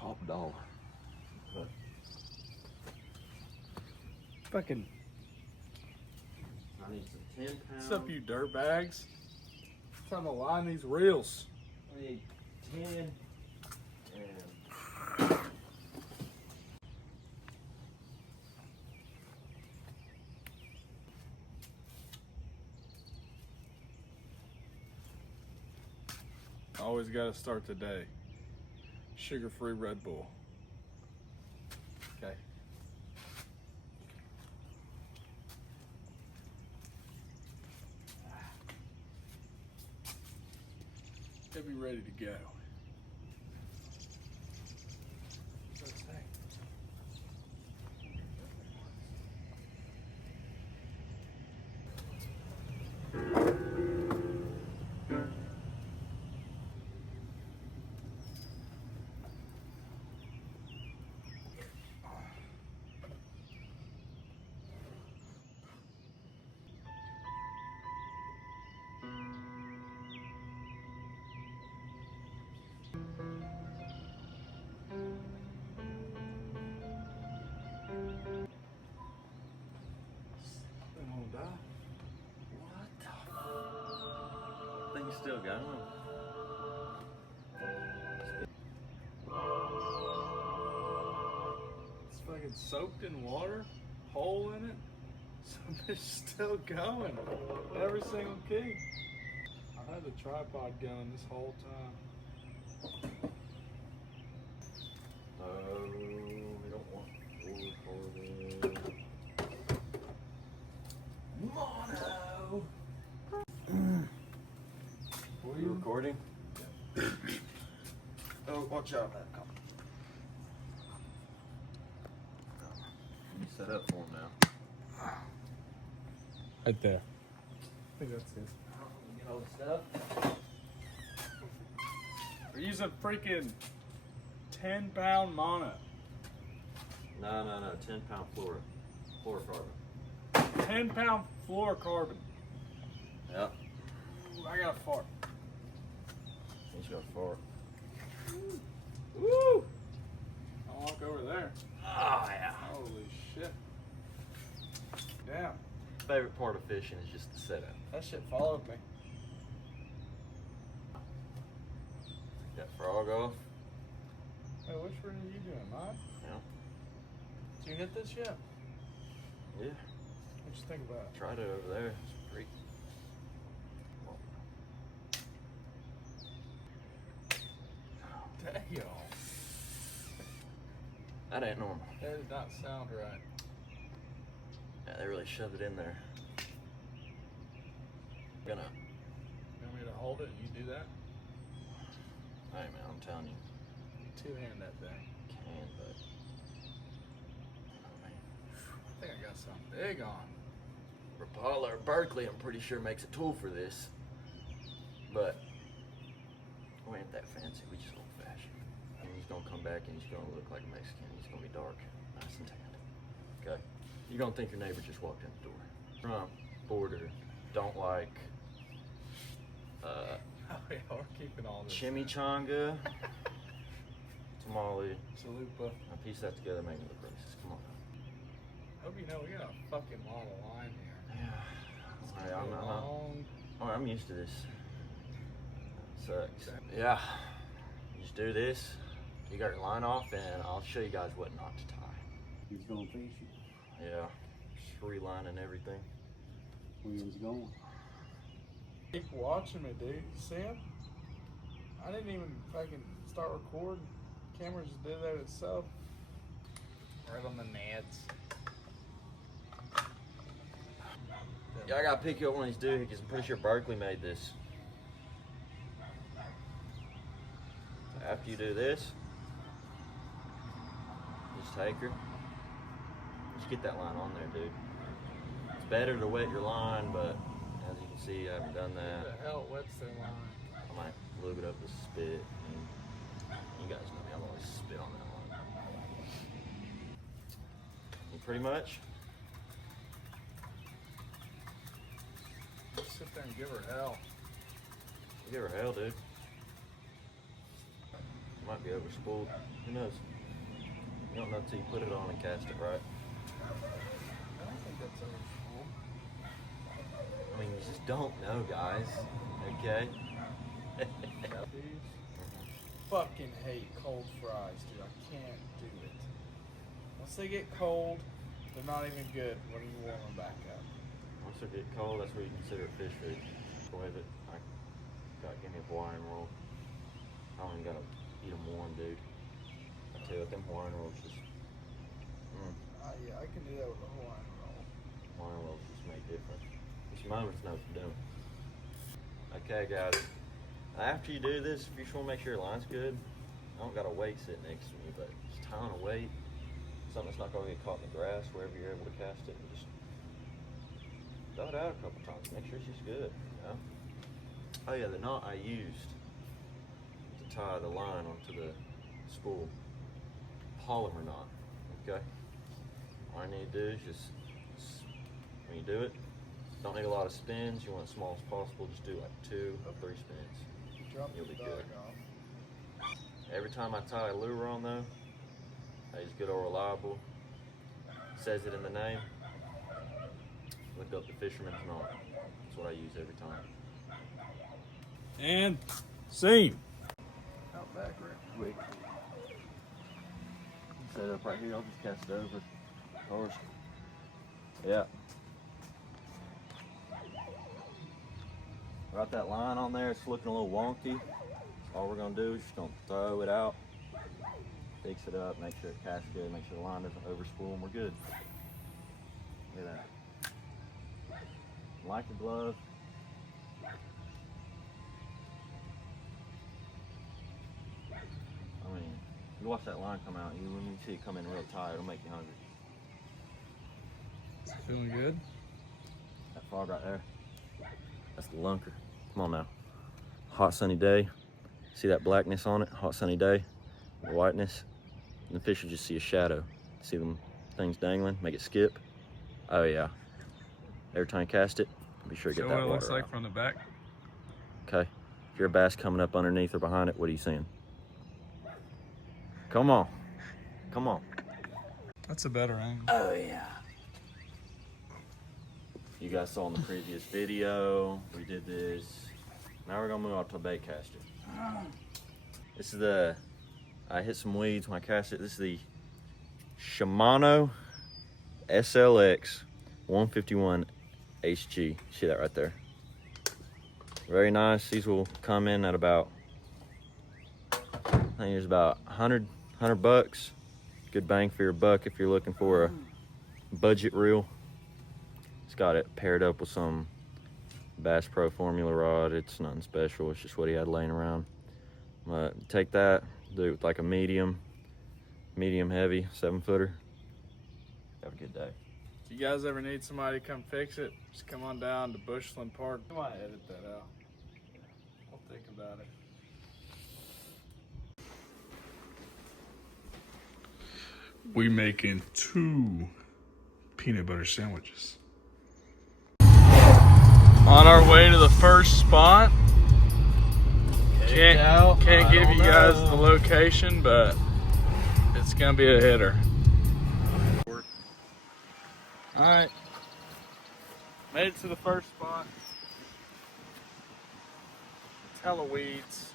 Top dog. Fucking. I need some 10 pounds. What's up, you dirt bags? Trying to line these reels. I need 10 and Always got to start the day. Sugar-free Red Bull. Okay. They'll be ready to go. thing's still going. It's fucking soaked in water, hole in it. Some bitch still going. Every single key. I had the tripod going this whole time. Oh, we don't want full recording. Mono! Were You recording? Oh, watch out. You set up for him now. Right there. I think that's it. Get all the stuff. We're using freaking 10-pound mono. No. 10-pound fluorocarbon. 10-pound fluorocarbon. Yep. Ooh, I got a fart. He's got fart. Woo! I'll walk over there. Oh, yeah. Holy shit. Damn. Favorite part of fishing is just the setup. That shit followed me. Got frog off. Hey, which one are you doing, mine? Yeah. Did you hit this yet? Yeah. What you think about it? Tried it over there. It's pretty. Damn. That ain't normal. That did not sound right. Yeah, they really shoved it in there. Gonna. You want me to hold it and you do that? Hey man, I'm telling you, Two-hand that thing. can, but. I think I got something big on. Rapala or Berkeley, I'm pretty sure makes a tool for this. But we ain't that fancy, we just old fashioned. I mean, he's gonna come back and he's gonna look like a Mexican. He's gonna be dark, nice and tanned. Okay? You're gonna think your neighbor just walked in the door. Trump, border, don't like, Oh yeah, we're keeping all this. chimichanga, tamale. Chalupa. I piece that together, make me look racist. Come on. Hope you know we got a fucking lot of line here. Yeah. It's gonna be a long. I'm used to this. Sucks. Yeah. You just do this. You got your line off, and I'll show you guys what not to tie. He's gonna face you. Yeah. Just relining everything. Where he's going. Keep watching me, dude. You see him? I didn't even fucking start recording. Camera just did that itself. Right on the nets. Yeah, I gotta pick you up one of these doohickeys. I'm pretty sure Berkeley made this. So after you do this, just take her. Just get that line on there, dude. It's better to wet your line, but as you can see, I haven't done that. What the hell wets their line? I might lube it up with spit. And you guys know me, I'm always spit on that line. And pretty much, Sit there and give her hell. give her hell, dude. Might be overspooled. Who knows? You don't know till you put it on and cast it, right? I don't think that's overfull. I mean, you just don't know, guys. Okay? Fucking hate cold fries, dude. I can't do it. Once they get cold, they're not even good when you warm them back up. Once they get cold, that's where you consider it fish food. Wave it. Give me a Hawaiian roll. I don't even gotta eat them warm, dude. I tell you what, them Hawaiian rolls just. Yeah, I can do that with a Hawaiian roll. Hawaiian rolls just make difference. This moments know what you're doing. Okay, guys. After you do this, if you just want to make sure your line's good, I don't got a weight sitting next to me, but just tie on a weight, something that's not going to get caught in the grass, wherever you're able to cast it, and just throw it out a couple times. Make sure it's just good, you know? Oh yeah, the knot I used to tie the line onto the spool, polymer knot, okay? All I need to do is just, when you do it, don't need a lot of spins. You want it as small as possible. Just do like 2 or 3 spins. You'll be good. Every time I tie a lure on though, I use good old Reliable. It says it in the name. Look up the Fisherman's Knot. That's what I use every time. And scene. Out back real quick. Set it up right here. I'll just cast it over. Horse. Yeah. Got that line on there. It's looking a little wonky. All we're gonna do is just gonna throw it out, fix it up, make sure it casts good, make sure the line doesn't overspool, and we're good. Look at that. Like a glove. I mean, you watch that line come out, when you see it come in real tight, it'll make you hungry. Feeling good? That frog right there, that's the lunker. Come on now. Hot sunny day. See that blackness on it? Hot sunny day. The whiteness. And the fish will just see a shadow. See them things dangling? Make it skip. Oh yeah. Every time you cast it, be sure to get that water what it looks like out. from the back. Okay. If you're a bass coming up underneath or behind it, what are you seeing? Come on. Come on. That's a better angle. Oh yeah. You guys saw in the previous video, we did this. Now we're gonna move on to a bait caster. This is I hit some weeds when I cast it. This is the Shimano SLX 151 HG. See that right there? Very nice. These will come in at about, I think it's about 100 bucks. Good bang for your buck if you're looking for a budget reel. It's got it paired up with some Bass Pro formula rod. It's nothing special. It's just what he had laying around. But take that, do it with like a medium heavy 7-footer. Have a good day. If you guys ever need somebody to come fix it, just come on down to Bushland Park. I might edit that out. I'll think about it. We making 2 peanut butter sandwiches. On our way to the first spot. Can't give you guys the location, but it's gonna be a hitter. All right, made it to the first spot. It's hella weeds.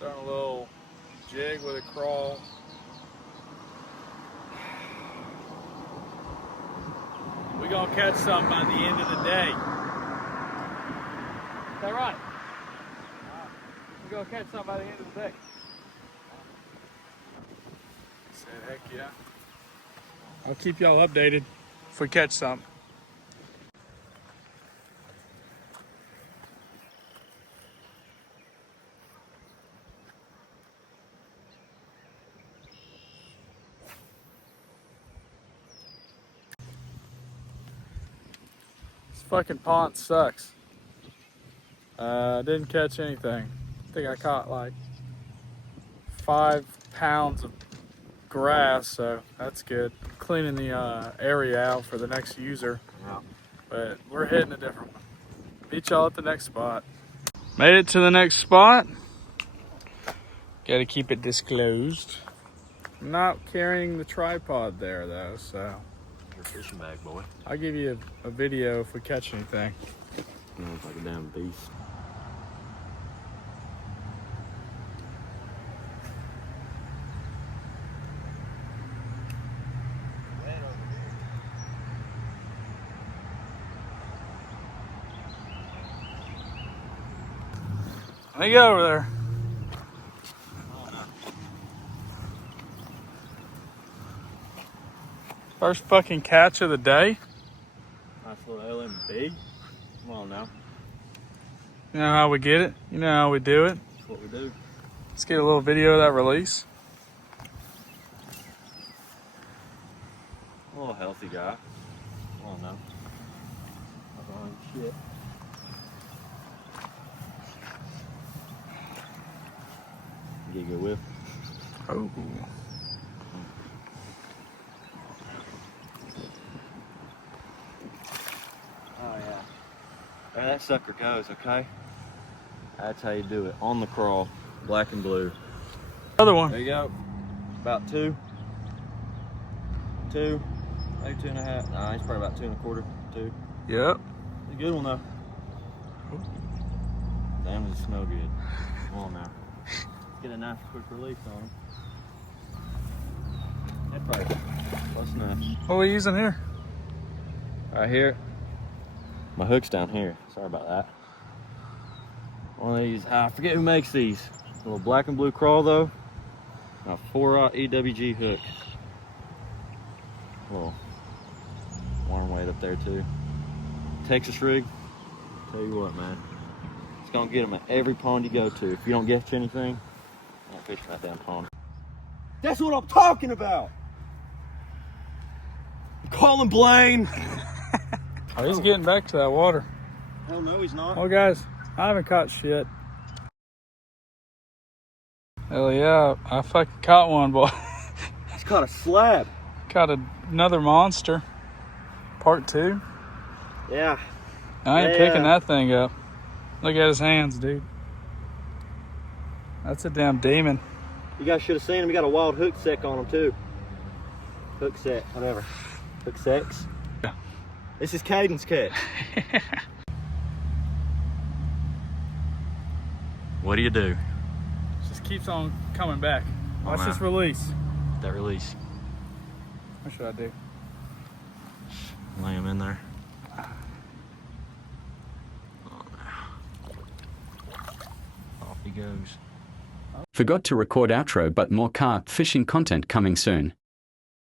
Throwing a little jig with a crawl. We gonna catch something by the end of the day. Is that right? We're gonna catch something by the end of the day. Said heck yeah. I'll keep y'all updated if we catch something. This fucking pond sucks. Didn't catch anything. I think I caught like 5 pounds of grass, so that's good. Cleaning the area out for the next user, but we're hitting a different one. Meet y'all at the next spot. Made it to the next spot. Gotta keep it disclosed. I'm not carrying the tripod there though, so Your fishing bag, boy. I'll give you a video if we catch anything. You look like a damn beast. Let me get over there. First fucking catch of the day. Nice little LMB. Come on now. You know how we get it? You know how we do it? That's what we do. Let's get a little video of that release. A little healthy guy. Come on now. Not behind shit. Get a good whiff. Oh. Oh yeah. There that sucker goes, okay? That's how you do it. On the crawl. Black and blue. Another one. There you go. About 2. 2. Maybe 2.5. Nah, he's probably about 2 1/4. 2. Yep. He's a good one though. Damn, does it smell good. Come on now. Get a nice quick release on him. That's probably close enough. What are we using here? Right here. My hook's down here. Sorry about that. One of these, I forget who makes these. A little black and blue crawl though. A 4-aught EWG hook. A little worm weight up there too. Texas rig. Tell you what, man. It's gonna get them at every pond you go to. If you don't catch anything, don't fish that damn pond. That's what I'm talking about. I'm calling Blaine. Oh, he's getting back to that water. Hell no, he's not. Oh, guys, I haven't caught shit. Hell yeah, I fucking caught one, boy. He's caught a slab. Caught another monster. Part 2. Yeah. I ain't Yeah. picking that thing up. Look at his hands, dude. That's a damn demon. You guys should have seen him. He got a wild hook set on him too. Hook set, whatever. Hook sex. Yeah. This is Caden's catch. What do you do? Just keeps on coming back. Oh, Watch man. this release. That release. What should I do? Lay him in there. Off he goes. Forgot to record outro, but more carp fishing content coming soon.